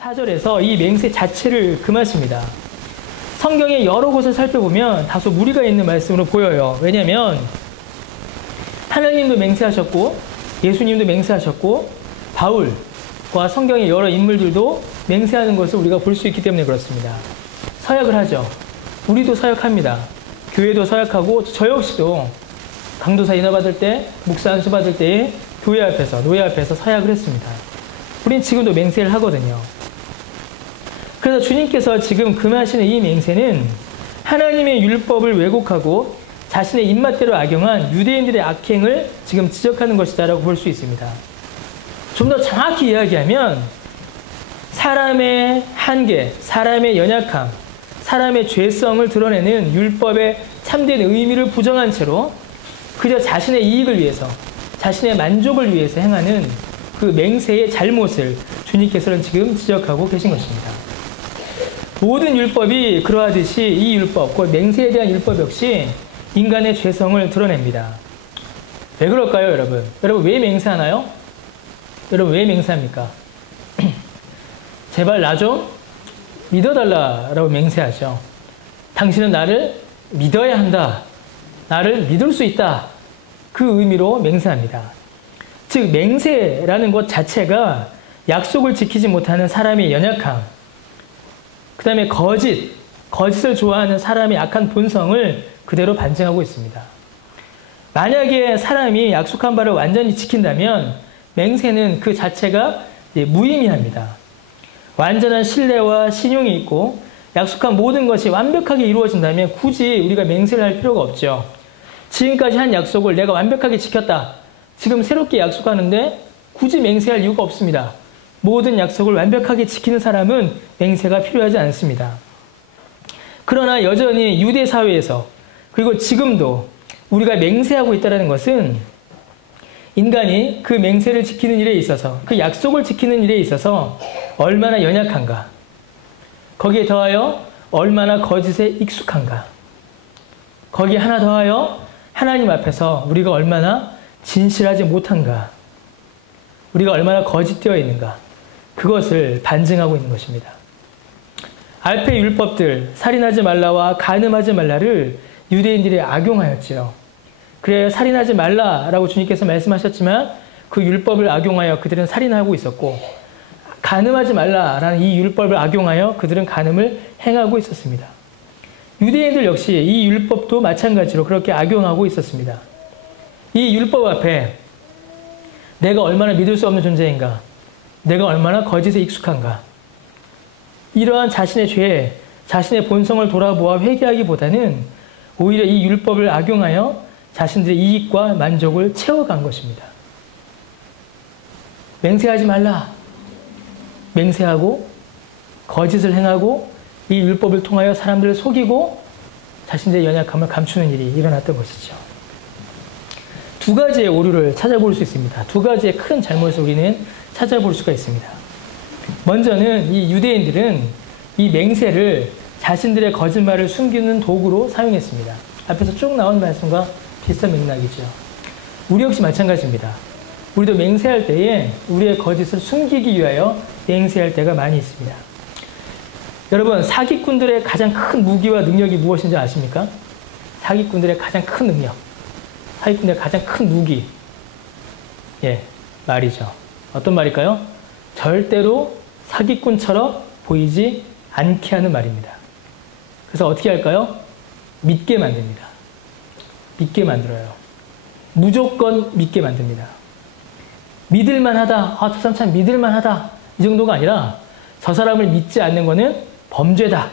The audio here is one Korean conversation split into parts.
4절에서 이 맹세 자체를 금하십니다. 성경의 여러 곳을 살펴보면 다소 무리가 있는 말씀으로 보여요. 왜냐하면 하나님도 맹세하셨고 예수님도 맹세하셨고 바울과 성경의 여러 인물들도 맹세하는 것을 우리가 볼 수 있기 때문에 그렇습니다. 서약을 하죠. 우리도 서약합니다. 교회도 서약하고 저 역시도 강도사 인하 받을 때, 목사 안수 받을 때에 교회 앞에서, 노예 앞에서 서약을 했습니다. 우린 지금도 맹세를 하거든요. 그래서 주님께서 지금 금하시는 이 맹세는 하나님의 율법을 왜곡하고 자신의 입맛대로 악용한 유대인들의 악행을 지금 지적하는 것이다라고 볼 수 있습니다. 좀 더 정확히 이야기하면 사람의 한계, 사람의 연약함, 사람의 죄성을 드러내는 율법의 참된 의미를 부정한 채로 그저 자신의 이익을 위해서, 자신의 만족을 위해서 행하는 그 맹세의 잘못을 주님께서는 지금 지적하고 계신 것입니다. 모든 율법이 그러하듯이 이 율법, 곧 맹세에 대한 율법 역시 인간의 죄성을 드러냅니다. 왜 그럴까요, 여러분? 여러분 왜 맹세하나요? 여러분 왜 맹세합니까? 제발 나 좀 믿어달라라고 맹세하죠. 당신은 나를 믿어야 한다. 나를 믿을 수 있다. 그 의미로 맹세합니다. 즉 맹세라는 것 자체가 약속을 지키지 못하는 사람의 연약함, 그 다음에 거짓을 좋아하는 사람의 악한 본성을 그대로 반증하고 있습니다. 만약에 사람이 약속한 바를 완전히 지킨다면 맹세는 그 자체가 무의미합니다. 완전한 신뢰와 신용이 있고 약속한 모든 것이 완벽하게 이루어진다면 굳이 우리가 맹세를 할 필요가 없죠. 지금까지 한 약속을 내가 완벽하게 지켰다. 지금 새롭게 약속하는데 굳이 맹세할 이유가 없습니다. 모든 약속을 완벽하게 지키는 사람은 맹세가 필요하지 않습니다. 그러나 여전히 유대 사회에서 그리고 지금도 우리가 맹세하고 있다는 것은 인간이 그 맹세를 지키는 일에 있어서, 그 약속을 지키는 일에 있어서 얼마나 연약한가, 거기에 더하여 얼마나 거짓에 익숙한가, 거기에 하나 더하여 하나님 앞에서 우리가 얼마나 진실하지 못한가, 우리가 얼마나 거짓되어 있는가, 그것을 반증하고 있는 것입니다. 알페 율법들, 살인하지 말라와 간음하지 말라를 유대인들이 악용하였지요. 그래야 살인하지 말라라고 주님께서 말씀하셨지만 그 율법을 악용하여 그들은 살인하고 있었고, 간음하지 말라라는 이 율법을 악용하여 그들은 간음을 행하고 있었습니다. 유대인들 역시 이 율법도 마찬가지로 그렇게 악용하고 있었습니다. 이 율법 앞에 내가 얼마나 믿을 수 없는 존재인가, 내가 얼마나 거짓에 익숙한가, 이러한 자신의 죄, 자신의 본성을 돌아보아 회개하기보다는 오히려 이 율법을 악용하여 자신들의 이익과 만족을 채워간 것입니다. 맹세하지 말라. 맹세하고 거짓을 행하고 이 율법을 통하여 사람들을 속이고 자신들의 연약함을 감추는 일이 일어났던 것이죠. 두 가지의 오류를 찾아볼 수 있습니다. 두 가지의 큰 잘못을 우리는 찾아볼 수가 있습니다. 먼저는 이 유대인들은 이 맹세를 자신들의 거짓말을 숨기는 도구로 사용했습니다. 앞에서 쭉 나온 말씀과 비슷한 맥락이죠. 우리 역시 마찬가지입니다. 우리도 맹세할 때에 우리의 거짓을 숨기기 위하여 맹세할 때가 많이 있습니다. 여러분, 사기꾼들의 가장 큰 무기와 능력이 무엇인지 아십니까? 사기꾼들의 가장 큰 능력, 사기꾼들의 가장 큰 무기, 말이죠. 어떤 말일까요? 절대로 사기꾼처럼 보이지 않게 하는 말입니다. 그래서 어떻게 할까요? 믿게 만듭니다. 믿게 만들어요. 무조건 믿게 만듭니다. 믿을만하다. 저 사람 참 믿을만하다. 이 정도가 아니라 저 사람을 믿지 않는 것은 범죄다.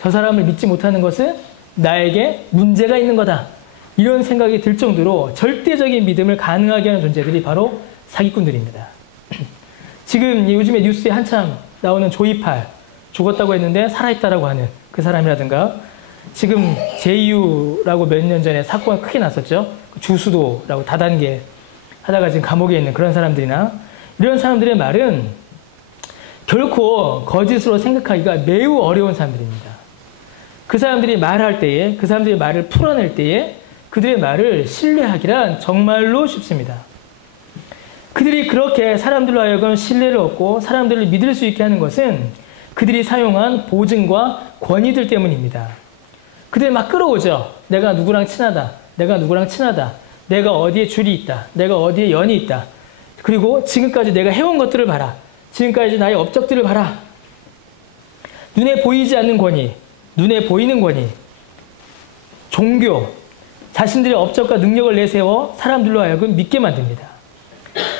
저 사람을 믿지 못하는 것은 나에게 문제가 있는 거다. 이런 생각이 들 정도로 절대적인 믿음을 가능하게 하는 존재들이 바로 사기꾼들입니다. 지금 요즘에 뉴스에 한참 나오는 조이팔, 죽었다고 했는데 살아있다라고 하는 그 사람이라든가, 지금 제이유라고 몇 년 전에 사건이 크게 났었죠. 주수도라고 다단계 하다가 지금 감옥에 있는 그런 사람들이나, 이런 사람들의 말은 결코 거짓으로 생각하기가 매우 어려운 사람들입니다. 그 사람들이 말할 때에, 그 사람들의 말을 풀어낼 때에 그들의 말을 신뢰하기란 정말로 쉽습니다. 그들이 그렇게 사람들로 하여금 신뢰를 얻고 사람들을 믿을 수 있게 하는 것은 그들이 사용한 보증과 권위들 때문입니다. 그들이 막 끌어오죠. 내가 누구랑 친하다. 내가 누구랑 친하다. 내가 어디에 줄이 있다. 내가 어디에 연이 있다. 그리고 지금까지 내가 해온 것들을 봐라. 지금까지 나의 업적들을 봐라. 눈에 보이지 않는 권위, 눈에 보이는 권위, 종교, 자신들의 업적과 능력을 내세워 사람들로 하여금 믿게 만듭니다.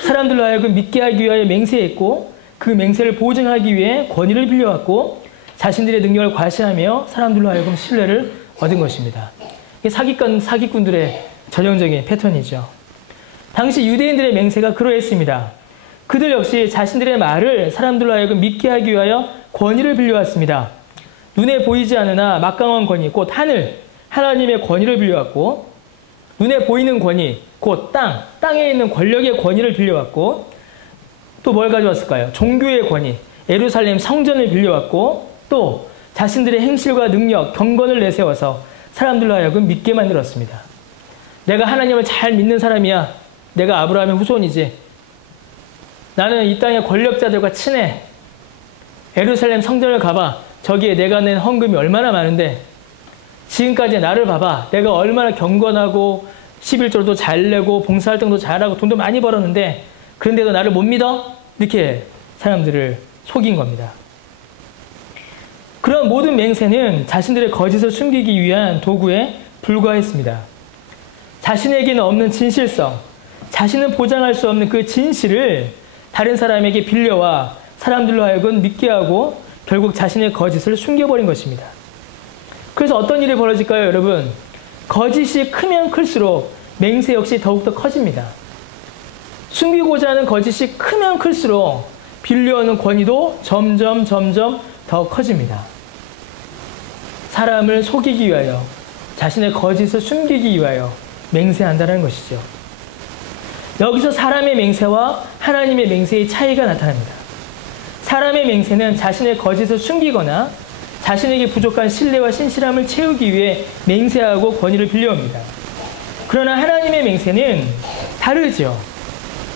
사람들로 하여금 믿게 하기 위하여 맹세했고 그 맹세를 보증하기 위해 권위를 빌려왔고 자신들의 능력을 과시하며 사람들로 하여금 신뢰를 얻은 것입니다. 이게 사기꾼들의 전형적인 패턴이죠. 당시 유대인들의 맹세가 그러했습니다. 그들 역시 자신들의 말을 사람들로 하여금 믿게 하기 위하여 권위를 빌려왔습니다. 눈에 보이지 않으나 막강한 권위, 곧 하늘, 하나님의 권위를 빌려왔고 눈에 보이는 권위, 곧 땅에 있는 권력의 권위를 빌려왔고 또 뭘 가져왔을까요? 종교의 권위, 예루살렘 성전을 빌려왔고 또 자신들의 행실과 능력, 경건을 내세워서 사람들로 하여금 믿게 만들었습니다. 내가 하나님을 잘 믿는 사람이야. 내가 아브라함의 후손이지. 나는 이 땅의 권력자들과 친해. 예루살렘 성전을 가봐. 저기에 내가 낸 헌금이 얼마나 많은데 지금까지 나를 봐봐. 내가 얼마나 경건하고 11조도 잘 내고 봉사활동도 잘하고 돈도 많이 벌었는데 그런데도 나를 못 믿어? 이렇게 사람들을 속인 겁니다. 그런 모든 맹세는 자신들의 거짓을 숨기기 위한 도구에 불과했습니다. 자신에게는 없는 진실성, 자신은 보장할 수 없는 그 진실을 다른 사람에게 빌려와 사람들로 하여금 믿게 하고 결국 자신의 거짓을 숨겨버린 것입니다. 그래서 어떤 일이 벌어질까요, 여러분? 거짓이 크면 클수록 맹세 역시 더욱더 커집니다. 숨기고자 하는 거짓이 크면 클수록 빌려오는 권위도 점점 더 커집니다. 사람을 속이기 위하여, 자신의 거짓을 숨기기 위하여 맹세한다는 것이죠. 여기서 사람의 맹세와 하나님의 맹세의 차이가 나타납니다. 사람의 맹세는 자신의 거짓을 숨기거나 자신에게 부족한 신뢰와 신실함을 채우기 위해 맹세하고 권위를 빌려옵니다. 그러나 하나님의 맹세는 다르죠.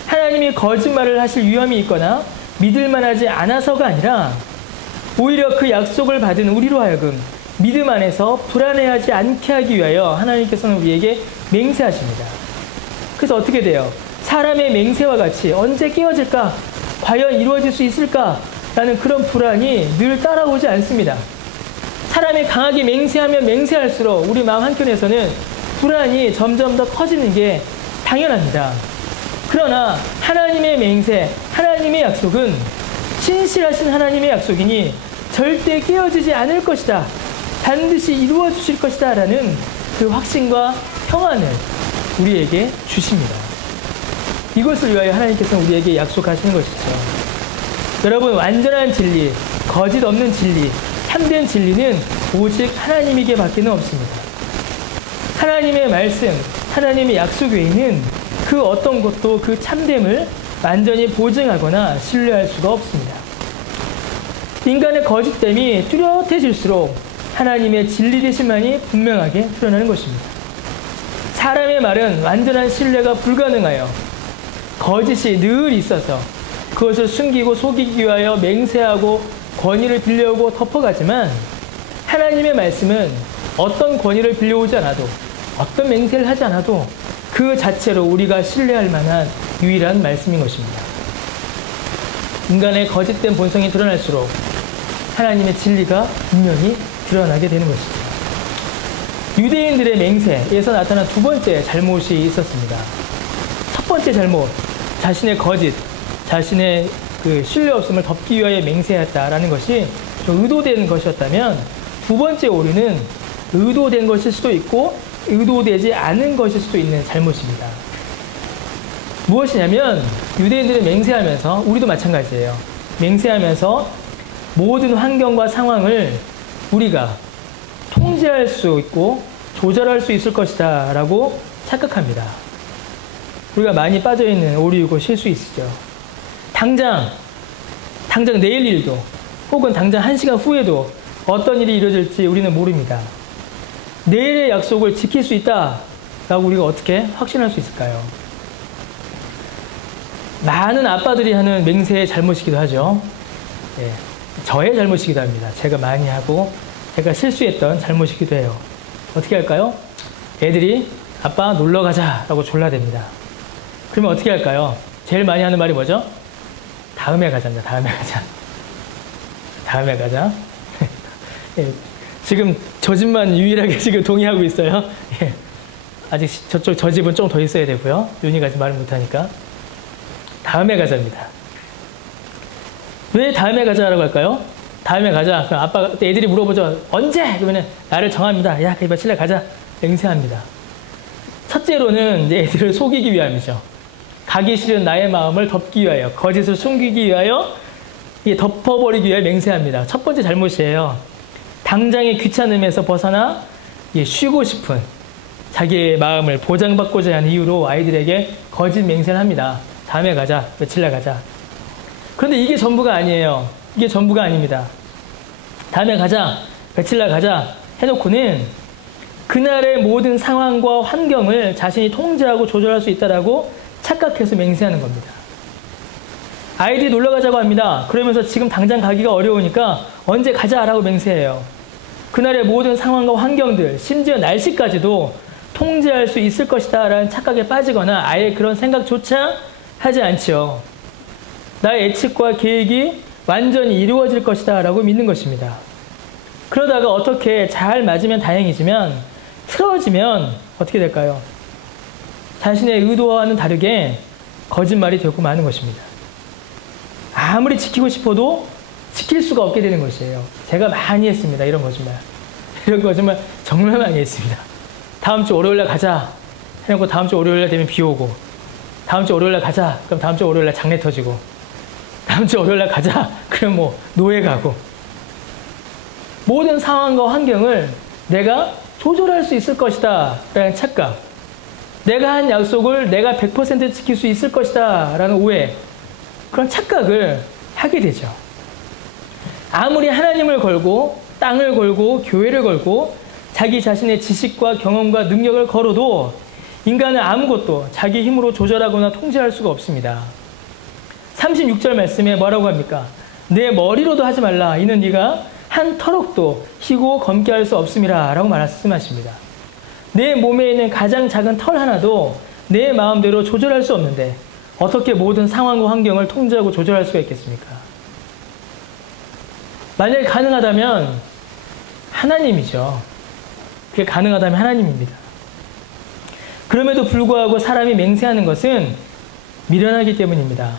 하나님이 거짓말을 하실 위험이 있거나 믿을 만하지 않아서가 아니라 오히려 그 약속을 받은 우리로 하여금 믿음 안에서 불안해하지 않게 하기 위하여 하나님께서는 우리에게 맹세하십니다. 그래서 어떻게 돼요? 사람의 맹세와 같이 언제 깨어질까? 과연 이루어질 수 있을까? 라는 그런 불안이 늘 따라오지 않습니다. 사람이 강하게 맹세하면 맹세할수록 우리 마음 한켠에서는 불안이 점점 더 커지는 게 당연합니다. 그러나 하나님의 맹세, 하나님의 약속은 신실하신 하나님의 약속이니 절대 깨어지지 않을 것이다. 반드시 이루어 주실 것이다. 라는 그 확신과 평안을 우리에게 주십니다. 이것을 위하여 하나님께서는 우리에게 약속하시는 것이죠. 여러분, 완전한 진리, 거짓 없는 진리, 참된 진리는 오직 하나님에게 밖에는 없습니다. 하나님의 말씀, 하나님의 약속 외에는 그 어떤 것도 그 참됨을 완전히 보증하거나 신뢰할 수가 없습니다. 인간의 거짓됨이 뚜렷해질수록 하나님의 진리 되심만이 분명하게 드러나는 것입니다. 사람의 말은 완전한 신뢰가 불가능하여 거짓이 늘 있어서 그것을 숨기고 속이기 위하여 맹세하고 권위를 빌려오고 덮어가지만 하나님의 말씀은 어떤 권위를 빌려오지 않아도 어떤 맹세를 하지 않아도 그 자체로 우리가 신뢰할 만한 유일한 말씀인 것입니다. 인간의 거짓된 본성이 드러날수록 하나님의 진리가 분명히 드러나게 되는 것이죠. 유대인들의 맹세에서 나타난 두 번째 잘못이 있었습니다. 첫 번째 잘못, 자신의 거짓, 자신의 그 신뢰 없음을 덮기 위하여 맹세했다라는 것이 좀 의도된 것이었다면 두 번째 오류는 의도된 것일 수도 있고 의도되지 않은 것일 수도 있는 잘못입니다. 무엇이냐면 유대인들은 맹세하면서 우리도 마찬가지예요. 맹세하면서 모든 환경과 상황을 우리가 통제할 수 있고 조절할 수 있을 것이다 라고 착각합니다. 우리가 많이 빠져있는 오류이고 실수이시죠. 당장 내일 일도 혹은 당장 1시간 후에도 어떤 일이 이루어질지 우리는 모릅니다. 내일의 약속을 지킬 수 있다 라고 우리가 어떻게 확신할 수 있을까요? 많은 아빠들이 하는 맹세의 잘못이기도 하죠. 예, 저의 잘못이기도 합니다. 제가 많이 하고 제가 실수했던 잘못이기도 해요. 어떻게 할까요? 애들이 아빠 놀러 가자라고 졸라댑니다. 그러면 어떻게 할까요? 제일 많이 하는 말이 뭐죠? 다음에 가자입니다. 다음에 가자. 다음에 가자. 예, 지금 저 집만 유일하게 지금 동의하고 있어요. 예, 아직 저쪽 저 집은 좀 더 있어야 되고요. 윤희가 아직 말을 못하니까. 다음에 가자입니다. 왜 다음에 가자라고 할까요? 다음에 가자. 그럼 아빠가 애들이 물어보죠. 언제? 그러면 나를 정합니다. 야, 이번 칠레 가자. 맹세합니다. 첫째로는 이제 애들을 속이기 위함이죠. 가기 싫은 나의 마음을 덮기 위하여, 거짓을 숨기기 위하여, 덮어버리기 위하여 맹세합니다. 첫 번째 잘못이에요. 당장의 귀찮음에서 벗어나 쉬고 싶은 자기의 마음을 보장받고자 하는 이유로 아이들에게 거짓 맹세를 합니다. 다음에 가자. 며칠날 가자. 그런데 이게 전부가 아니에요. 이게 전부가 아닙니다. 다음에 가자. 며칠날 가자. 해놓고는 그날의 모든 상황과 환경을 자신이 통제하고 조절할 수 있다라고 착각해서 맹세하는 겁니다. 아이들이 놀러 가자고 합니다. 그러면서 지금 당장 가기가 어려우니까 언제 가자라고 맹세해요. 그날의 모든 상황과 환경들, 심지어 날씨까지도 통제할 수 있을 것이다 라는 착각에 빠지거나 아예 그런 생각조차 하지 않죠. 나의 예측과 계획이 완전히 이루어질 것이다 라고 믿는 것입니다. 그러다가 어떻게 잘 맞으면 다행이지만 틀어지면 어떻게 될까요? 자신의 의도와는 다르게 거짓말이 되고 마는 것입니다. 아무리 지키고 싶어도 지킬 수가 없게 되는 것이에요. 제가 많이 했습니다. 이런 거짓말. 이런 거짓말 정말 많이 했습니다. 다음 주 월요일날 가자 해놓고 다음 주 월요일날 되면 비 오고, 다음 주 월요일날 가자 그럼 다음 주 월요일날 장례 터지고, 다음 주 월요일날 가자 그럼 뭐 노예 가고, 모든 상황과 환경을 내가 조절할 수 있을 것이다 라는 착각, 내가 한 약속을 내가 100% 지킬 수 있을 것이다 라는 오해, 그런 착각을 하게 되죠. 아무리 하나님을 걸고 땅을 걸고 교회를 걸고 자기 자신의 지식과 경험과 능력을 걸어도 인간은 아무것도 자기 힘으로 조절하거나 통제할 수가 없습니다. 36절 말씀에 뭐라고 합니까? 내 머리로도 하지 말라. 이는 네가 한 터럭도 희고 검게 할 수 없음이라 라고 말씀하십니다. 내 몸에 있는 가장 작은 털 하나도 내 마음대로 조절할 수 없는데 어떻게 모든 상황과 환경을 통제하고 조절할 수가 있겠습니까? 만약에 가능하다면 하나님이죠. 그게 가능하다면 하나님입니다. 그럼에도 불구하고 사람이 맹세하는 것은 미련하기 때문입니다.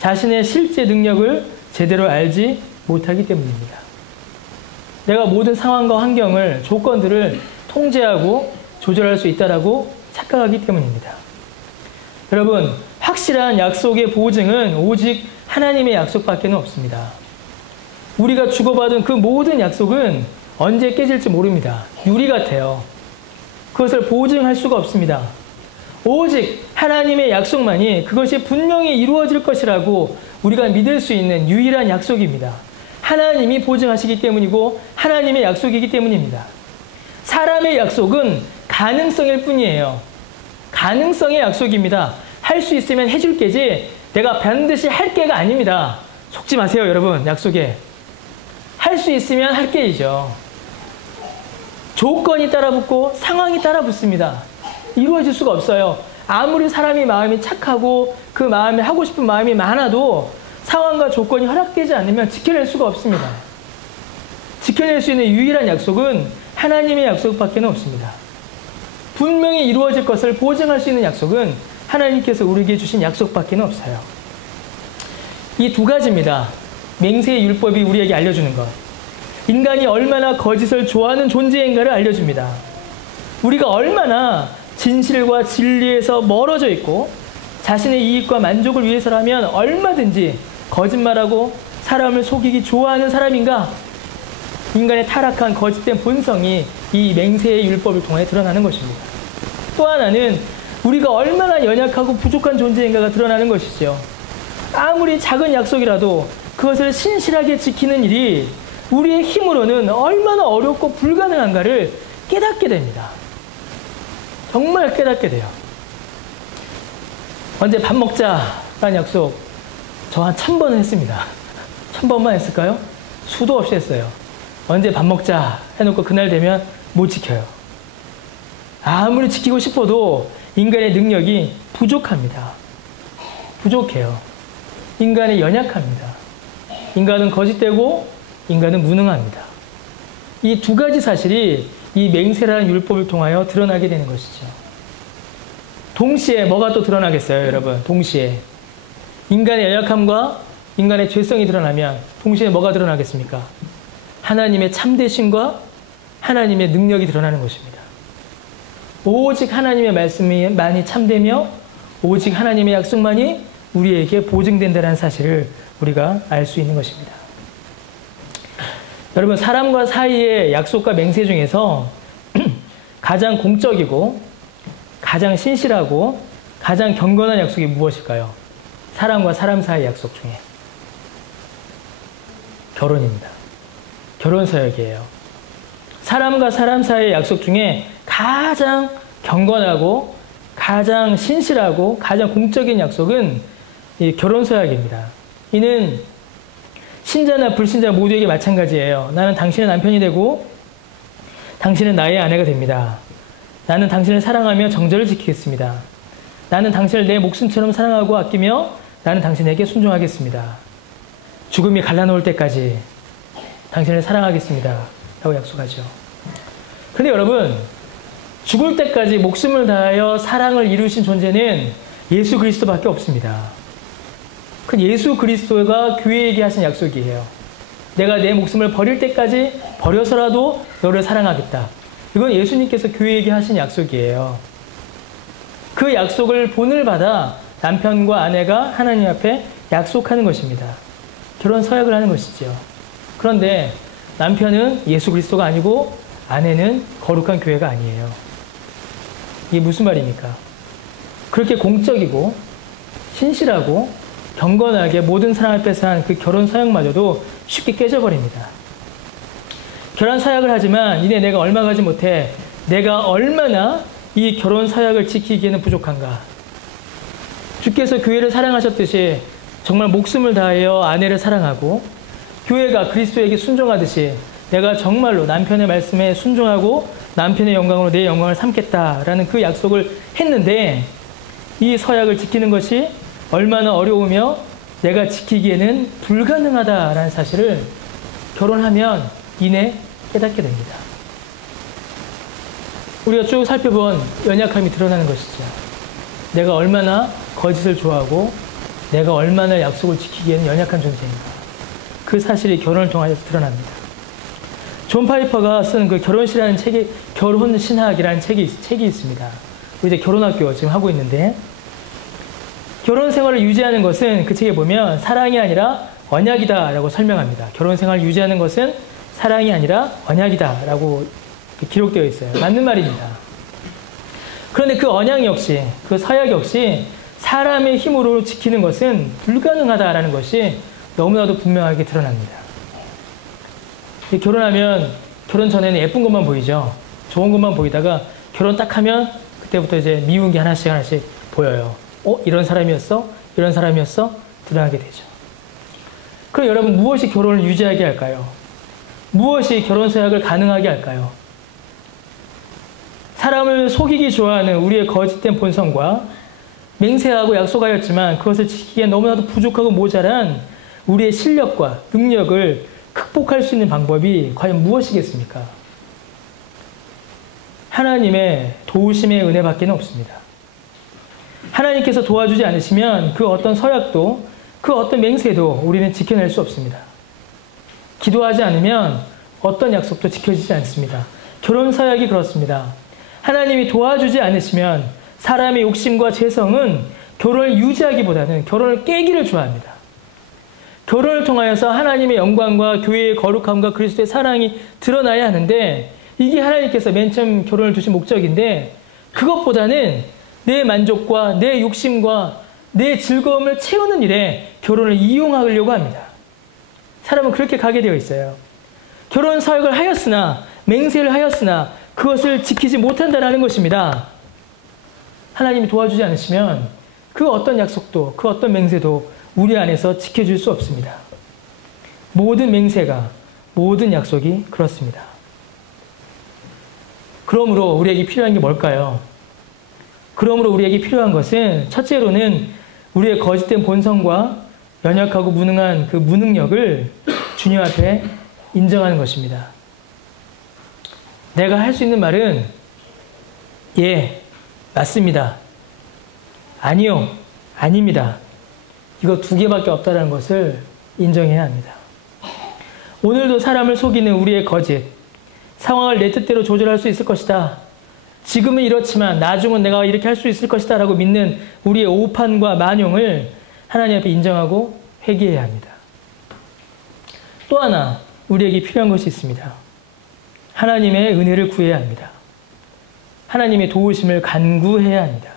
자신의 실제 능력을 제대로 알지 못하기 때문입니다. 내가 모든 상황과 환경을, 조건들을 통제하고 조절할 수 있다라고 착각하기 때문입니다. 여러분, 확실한 약속의 보증은 오직 하나님의 약속밖에 없습니다. 우리가 주고받은 그 모든 약속은 언제 깨질지 모릅니다. 유리 같아요. 그것을 보증할 수가 없습니다. 오직 하나님의 약속만이 그것이 분명히 이루어질 것이라고 우리가 믿을 수 있는 유일한 약속입니다. 하나님이 보증하시기 때문이고 하나님의 약속이기 때문입니다. 사람의 약속은 가능성일 뿐이에요. 가능성의 약속입니다. 할 수 있으면 해줄 게지 내가 반드시 할 게가 아닙니다. 속지 마세요, 여러분. 약속에. 할 수 있으면 할 게이죠. 조건이 따라붙고 상황이 따라붙습니다. 이루어질 수가 없어요. 아무리 사람이 마음이 착하고 그 마음에 하고 싶은 마음이 많아도 상황과 조건이 허락되지 않으면 지켜낼 수가 없습니다. 지켜낼 수 있는 유일한 약속은 하나님의 약속밖에 없습니다. 분명히 이루어질 것을 보증할 수 있는 약속은 하나님께서 우리에게 주신 약속밖에 없어요. 이 두 가지입니다. 맹세의 율법이 우리에게 알려주는 것. 인간이 얼마나 거짓을 좋아하는 존재인가를 알려줍니다. 우리가 얼마나 진실과 진리에서 멀어져 있고 자신의 이익과 만족을 위해서라면 얼마든지 거짓말하고 사람을 속이기 좋아하는 사람인가? 인간의 타락한 거짓된 본성이 이 맹세의 율법을 통해 드러나는 것입니다. 또 하나는 우리가 얼마나 연약하고 부족한 존재인가가 드러나는 것이죠. 아무리 작은 약속이라도 그것을 신실하게 지키는 일이 우리의 힘으로는 얼마나 어렵고 불가능한가를 깨닫게 됩니다. 정말 깨닫게 돼요. 언제 밥 먹자라는 약속 저 한 1000번은 했습니다. 1000번만 했을까요? 수도 없이 했어요. 언제 밥 먹자 해놓고 그날 되면 못 지켜요. 아무리 지키고 싶어도 인간의 능력이 부족합니다. 부족해요. 인간이 연약합니다. 인간은 거짓되고 인간은 무능합니다. 이 두 가지 사실이 이 맹세라는 율법을 통하여 드러나게 되는 것이죠. 동시에 뭐가 또 드러나겠어요, 여러분? 동시에 인간의 연약함과 인간의 죄성이 드러나면 동시에 뭐가 드러나겠습니까? 하나님의 참되심과 하나님의 능력이 드러나는 것입니다. 오직 하나님의 말씀만이 참되며 오직 하나님의 약속만이 우리에게 보증된다는 사실을 우리가 알 수 있는 것입니다. 여러분, 사람과 사이의 약속과 맹세 중에서 가장 공적이고 가장 신실하고 가장 경건한 약속이 무엇일까요? 사람과 사람 사이의 약속 중에 결혼입니다. 결혼서약이에요. 사람과 사람 사이의 약속 중에 가장 경건하고 가장 신실하고 가장 공적인 약속은 이 결혼서약입니다. 이는 신자나 불신자 모두에게 마찬가지예요. 나는 당신의 남편이 되고 당신은 나의 아내가 됩니다. 나는 당신을 사랑하며 정절을 지키겠습니다. 나는 당신을 내 목숨처럼 사랑하고 아끼며 나는 당신에게 순종하겠습니다. 죽음이 갈라놓을 때까지 당신을 사랑하겠습니다. 라고 약속하죠. 그런데 여러분, 죽을 때까지 목숨을 다하여 사랑을 이루신 존재는 예수 그리스도밖에 없습니다. 그 예수 그리스도가 교회에게 하신 약속이에요. 내가 내 목숨을 버릴 때까지 버려서라도 너를 사랑하겠다. 이건 예수님께서 교회에게 하신 약속이에요. 그 약속을 본을 받아 남편과 아내가 하나님 앞에 약속하는 것입니다. 결혼 서약을 하는 것이죠. 그런데 남편은 예수 그리스도가 아니고 아내는 거룩한 교회가 아니에요. 이게 무슨 말입니까? 그렇게 공적이고 신실하고 경건하게 모든 사랑을 뺏어한 그 결혼 서약마저도 쉽게 깨져버립니다. 결혼 서약을 하지만 이내 내가 얼마 가지 못해 내가 얼마나 이 결혼 서약을 지키기에는 부족한가. 주께서 교회를 사랑하셨듯이 정말 목숨을 다하여 아내를 사랑하고 교회가 그리스도에게 순종하듯이 내가 정말로 남편의 말씀에 순종하고 남편의 영광으로 내 영광을 삼겠다라는 그 약속을 했는데 이 서약을 지키는 것이 얼마나 어려우며 내가 지키기에는 불가능하다라는 사실을 결혼하면 이내 깨닫게 됩니다. 우리가 쭉 살펴본 연약함이 드러나는 것이죠. 내가 얼마나 거짓을 좋아하고 내가 얼마나 약속을 지키기에는 연약한 존재인가. 그 사실이 결혼을 통하여 드러납니다. 존 파이퍼가 쓴 그 결혼시라는 책이 결혼신학이라는 책이 있습니다. 이제 결혼학교 지금 하고 있는데 결혼 생활을 유지하는 것은 그 책에 보면 사랑이 아니라 언약이다라고 설명합니다. 결혼 생활을 유지하는 것은 사랑이 아니라 언약이다라고 기록되어 있어요. 맞는 말입니다. 그런데 그 언약 역시, 그 서약 역시 사람의 힘으로 지키는 것은 불가능하다라는 것이 너무나도 분명하게 드러납니다. 결혼하면 결혼 전에는 예쁜 것만 보이죠. 좋은 것만 보이다가 결혼 딱 하면 그때부터 이제 미운 게 하나씩 보여요. 이런 사람이었어? 이런 사람이었어? 드러나게 되죠. 그럼 여러분, 무엇이 결혼을 유지하게 할까요? 무엇이 결혼 서약을 가능하게 할까요? 사람을 속이기 좋아하는 우리의 거짓된 본성과 맹세하고 약속하였지만 그것을 지키기에 너무나도 부족하고 모자란 우리의 실력과 능력을 극복할 수 있는 방법이 과연 무엇이겠습니까? 하나님의 도우심의 은혜밖에 없습니다. 하나님께서 도와주지 않으시면 그 어떤 서약도 그 어떤 맹세도 우리는 지켜낼 수 없습니다. 기도하지 않으면 어떤 약속도 지켜지지 않습니다. 결혼 서약이 그렇습니다. 하나님이 도와주지 않으시면 사람의 욕심과 죄성은 결혼을 유지하기보다는 결혼을 깨기를 좋아합니다. 결혼을 통하여서 하나님의 영광과 교회의 거룩함과 그리스도의 사랑이 드러나야 하는데 이게 하나님께서 맨 처음 결혼을 두신 목적인데 그것보다는 내 만족과 내 욕심과 내 즐거움을 채우는 일에 결혼을 이용하려고 합니다. 사람은 그렇게 가게 되어 있어요. 결혼 서약을 하였으나 맹세를 하였으나 그것을 지키지 못한다는 것입니다. 하나님이 도와주지 않으시면 그 어떤 약속도, 그 어떤 맹세도 우리 안에서 지켜줄 수 없습니다. 모든 맹세가, 모든 약속이 그렇습니다. 그러므로 우리에게 필요한 게 뭘까요? 그러므로 우리에게 필요한 것은 첫째로는 우리의 거짓된 본성과 연약하고 무능한 그 무능력을 주님 앞에 인정하는 것입니다. 내가 할 수 있는 말은 예, 맞습니다. 아니요, 아닙니다. 이거 두 개밖에 없다는 것을 인정해야 합니다. 오늘도 사람을 속이는 우리의 거짓, 상황을 내 뜻대로 조절할 수 있을 것이다. 지금은 이렇지만 나중은 내가 이렇게 할 수 있을 것이다 라고 믿는 우리의 오판과 만용을 하나님 앞에 인정하고 회개해야 합니다. 또 하나 우리에게 필요한 것이 있습니다. 하나님의 은혜를 구해야 합니다. 하나님의 도우심을 간구해야 합니다.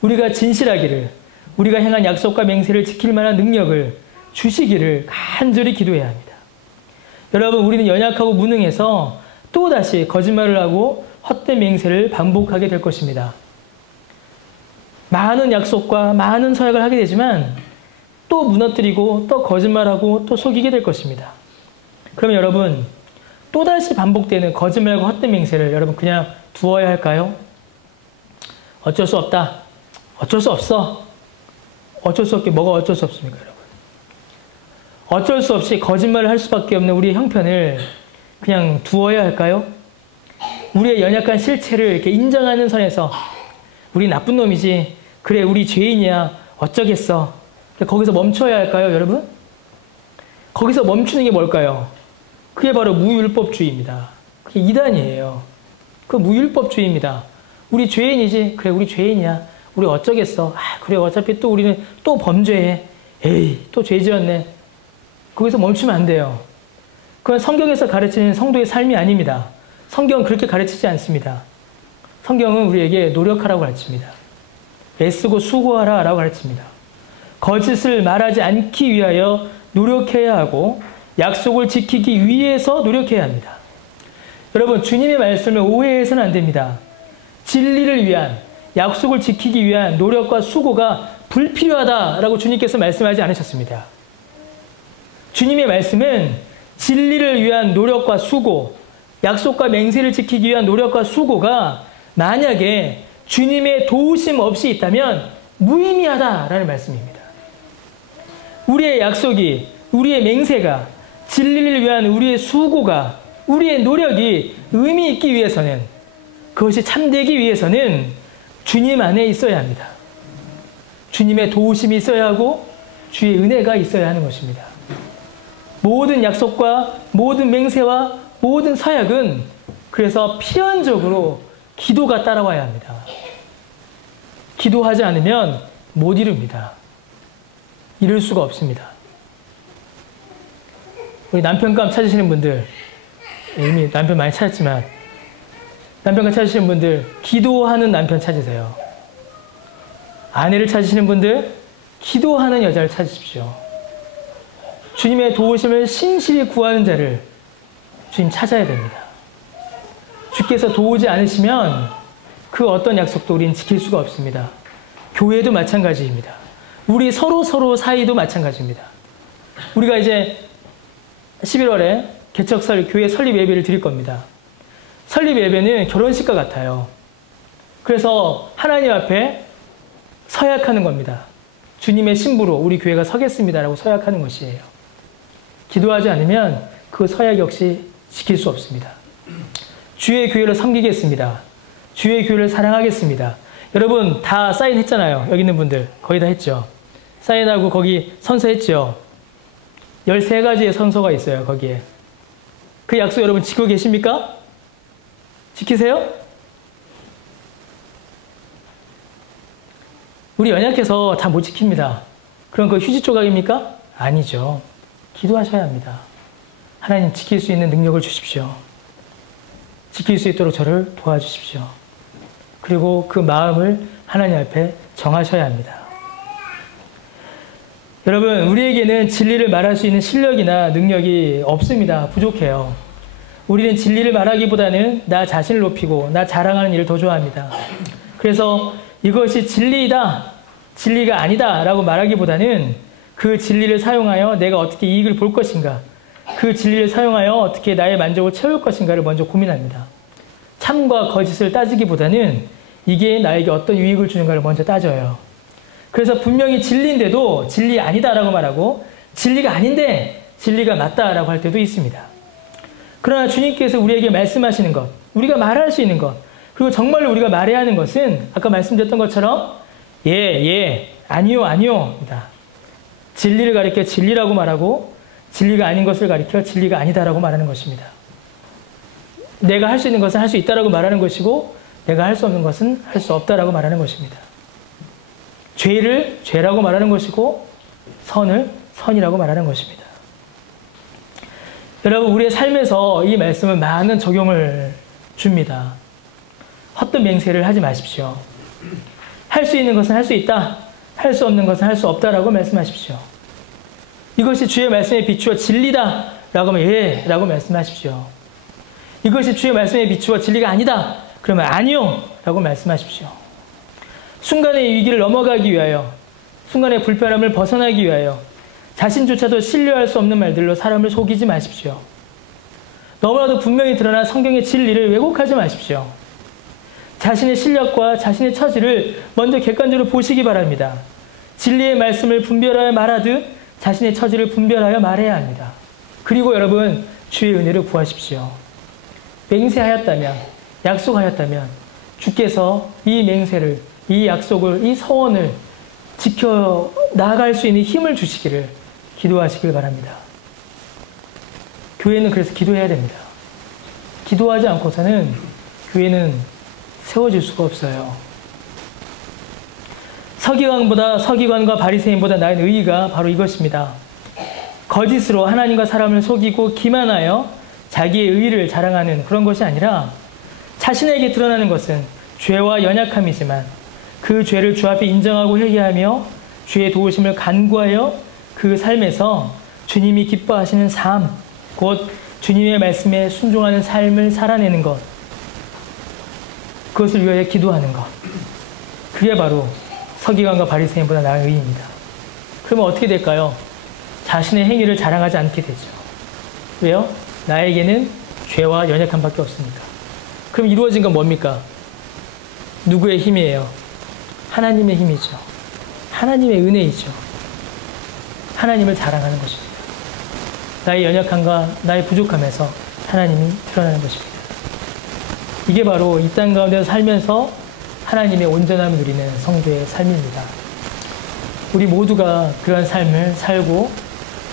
우리가 진실하기를, 우리가 행한 약속과 맹세를 지킬 만한 능력을 주시기를 간절히 기도해야 합니다. 여러분, 우리는 연약하고 무능해서 또다시 거짓말을 하고 헛된 맹세를 반복하게 될 것입니다. 많은 약속과 많은 서약을 하게 되지만 또 무너뜨리고 또 거짓말하고 또 속이게 될 것입니다. 그러면 여러분, 또다시 반복되는 거짓말과 헛된 맹세를 여러분 그냥 두어야 할까요? 어쩔 수 없다. 어쩔 수 없어. 어쩔 수 없게 뭐가 어쩔 수 없습니까, 여러분? 어쩔 수 없이 거짓말을 할 수밖에 없는 우리의 형편을 그냥 두어야 할까요? 우리의 연약한 실체를 이렇게 인정하는 선에서 우리 나쁜 놈이지, 그래 우리 죄인이야, 어쩌겠어. 거기서 멈춰야 할까요, 여러분? 거기서 멈추는 게 뭘까요? 그게 바로 무율법주의입니다. 그게 이단이에요. 그 무율법주의입니다. 우리 죄인이지, 그래 우리 죄인이야, 우리 어쩌겠어. 아, 그래 어차피 또 우리는 또 범죄해. 에이, 또 죄 지었네. 거기서 멈추면 안 돼요. 그건 성경에서 가르치는 성도의 삶이 아닙니다. 성경은 그렇게 가르치지 않습니다. 성경은 우리에게 노력하라고 가르칩니다. 애쓰고 수고하라 라고 가르칩니다. 거짓을 말하지 않기 위하여 노력해야 하고 약속을 지키기 위해서 노력해야 합니다. 여러분, 주님의 말씀을 오해해서는 안 됩니다. 진리를 위한, 약속을 지키기 위한 노력과 수고가 불필요하다라고 주님께서 말씀하지 않으셨습니다. 주님의 말씀은 진리를 위한 노력과 수고, 약속과 맹세를 지키기 위한 노력과 수고가 만약에 주님의 도우심 없이 있다면 무의미하다라는 말씀입니다. 우리의 약속이, 우리의 맹세가, 진리를 위한 우리의 수고가, 우리의 노력이 의미 있기 위해서는, 그것이 참되기 위해서는 주님 안에 있어야 합니다. 주님의 도우심이 있어야 하고 주의 은혜가 있어야 하는 것입니다. 모든 약속과 모든 맹세와 모든 서약은 그래서 필연적으로 기도가 따라와야 합니다. 기도하지 않으면 못 이룹니다. 이룰 수가 없습니다. 우리 남편감 찾으시는 분들, 이미 남편 많이 찾았지만 남편감 찾으시는 분들, 기도하는 남편 찾으세요. 아내를 찾으시는 분들, 기도하는 여자를 찾으십시오. 주님의 도우심을 신실히 구하는 자를 주님 찾아야 됩니다. 주께서 도우지 않으시면 그 어떤 약속도 우리는 지킬 수가 없습니다. 교회도 마찬가지입니다. 우리 서로 사이도 마찬가지입니다. 우리가 이제 11월에 개척설 교회 설립 예배를 드릴 겁니다. 설립 예배는 결혼식과 같아요. 그래서 하나님 앞에 서약하는 겁니다. 주님의 신부로 우리 교회가 서겠습니다라고 서약하는 것이에요. 기도하지 않으면 그 서약 역시 지킬 수 없습니다. 주의 교회를 섬기겠습니다. 주의 교회를 사랑하겠습니다. 여러분 다 사인했잖아요. 여기 있는 분들 거의 다 했죠. 사인하고 거기 선서했죠. 13가지의 선서가 있어요. 거기에. 그 약속 여러분 지키고 계십니까? 지키세요? 우리 연약해서 다 못 지킵니다. 그럼 그 휴지 조각입니까? 아니죠. 기도하셔야 합니다. 하나님 지킬 수 있는 능력을 주십시오. 지킬 수 있도록 저를 도와주십시오. 그리고 그 마음을 하나님 앞에 정하셔야 합니다. 여러분, 우리에게는 진리를 말할 수 있는 실력이나 능력이 없습니다. 부족해요. 우리는 진리를 말하기보다는 나 자신을 높이고 나 자랑하는 일을 더 좋아합니다. 그래서 이것이 진리이다, 진리가 아니다라고 말하기보다는 그 진리를 사용하여 내가 어떻게 이익을 볼 것인가, 그 진리를 사용하여 어떻게 나의 만족을 채울 것인가를 먼저 고민합니다. 참과 거짓을 따지기보다는 이게 나에게 어떤 유익을 주는가를 먼저 따져요. 그래서 분명히 진리인데도 진리 아니다라고 말하고 진리가 아닌데 진리가 맞다라고 할 때도 있습니다. 그러나 주님께서 우리에게 말씀하시는 것, 우리가 말할 수 있는 것, 그리고 정말로 우리가 말해야 하는 것은 아까 말씀드렸던 것처럼 예, 아니요, 아니요입니다. 진리를 가리켜 진리라고 말하고 진리가 아닌 것을 가리켜 진리가 아니다라고 말하는 것입니다. 내가 할 수 있는 것은 할 수 있다라고 말하는 것이고 내가 할 수 없는 것은 할 수 없다라고 말하는 것입니다. 죄를 죄라고 말하는 것이고 선을 선이라고 말하는 것입니다. 여러분, 우리의 삶에서 이 말씀은 많은 적용을 줍니다. 헛된 맹세를 하지 마십시오. 할 수 있는 것은 할 수 있다, 할 수 없는 것은 할 수 없다라고 말씀하십시오. 이것이 주의 말씀에 비추어 진리다 라고 하면 예 라고 말씀하십시오. 이것이 주의 말씀에 비추어 진리가 아니다 그러면 아니요 라고 말씀하십시오. 순간의 위기를 넘어가기 위하여, 순간의 불편함을 벗어나기 위하여 자신조차도 신뢰할 수 없는 말들로 사람을 속이지 마십시오. 너무나도 분명히 드러난 성경의 진리를 왜곡하지 마십시오. 자신의 실력과 자신의 처지를 먼저 객관적으로 보시기 바랍니다. 진리의 말씀을 분별하여 말하듯 자신의 처지를 분별하여 말해야 합니다. 그리고 여러분, 주의 은혜를 구하십시오. 맹세하였다면, 약속하였다면 주께서 이 맹세를, 이 약속을, 이 서원을 지켜 나아갈 수 있는 힘을 주시기를 기도하시길 바랍니다. 교회는 그래서 기도해야 됩니다. 기도하지 않고서는 교회는 세워질 수가 없어요. 서기관과 바리새인보다 나은 의의가 바로 이것입니다. 거짓으로 하나님과 사람을 속이고 기만하여 자기의 의의를 자랑하는 그런 것이 아니라 자신에게 드러나는 것은 죄와 연약함이지만 그 죄를 주 앞에 인정하고 회개하며 주의 도우심을 간구하여 그 삶에서 주님이 기뻐하시는 삶, 곧 주님의 말씀에 순종하는 삶을 살아내는 것, 그것을 위하여 기도하는 것, 그게 바로 서기관과 바리새인보다 나은 의의입니다. 그러면 어떻게 될까요? 자신의 행위를 자랑하지 않게 되죠. 왜요? 나에게는 죄와 연약함밖에 없으니까. 그럼 이루어진 건 뭡니까? 누구의 힘이에요? 하나님의 힘이죠. 하나님의 은혜이죠. 하나님을 자랑하는 것입니다. 나의 연약함과 나의 부족함에서 하나님이 드러나는 것입니다. 이게 바로 이 땅 가운데 살면서 하나님의 온전함을 누리는 성도의 삶입니다. 우리 모두가 그런 삶을 살고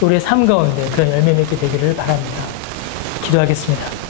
우리의 삶 가운데 그런 열매 맺게 되기를 바랍니다. 기도하겠습니다.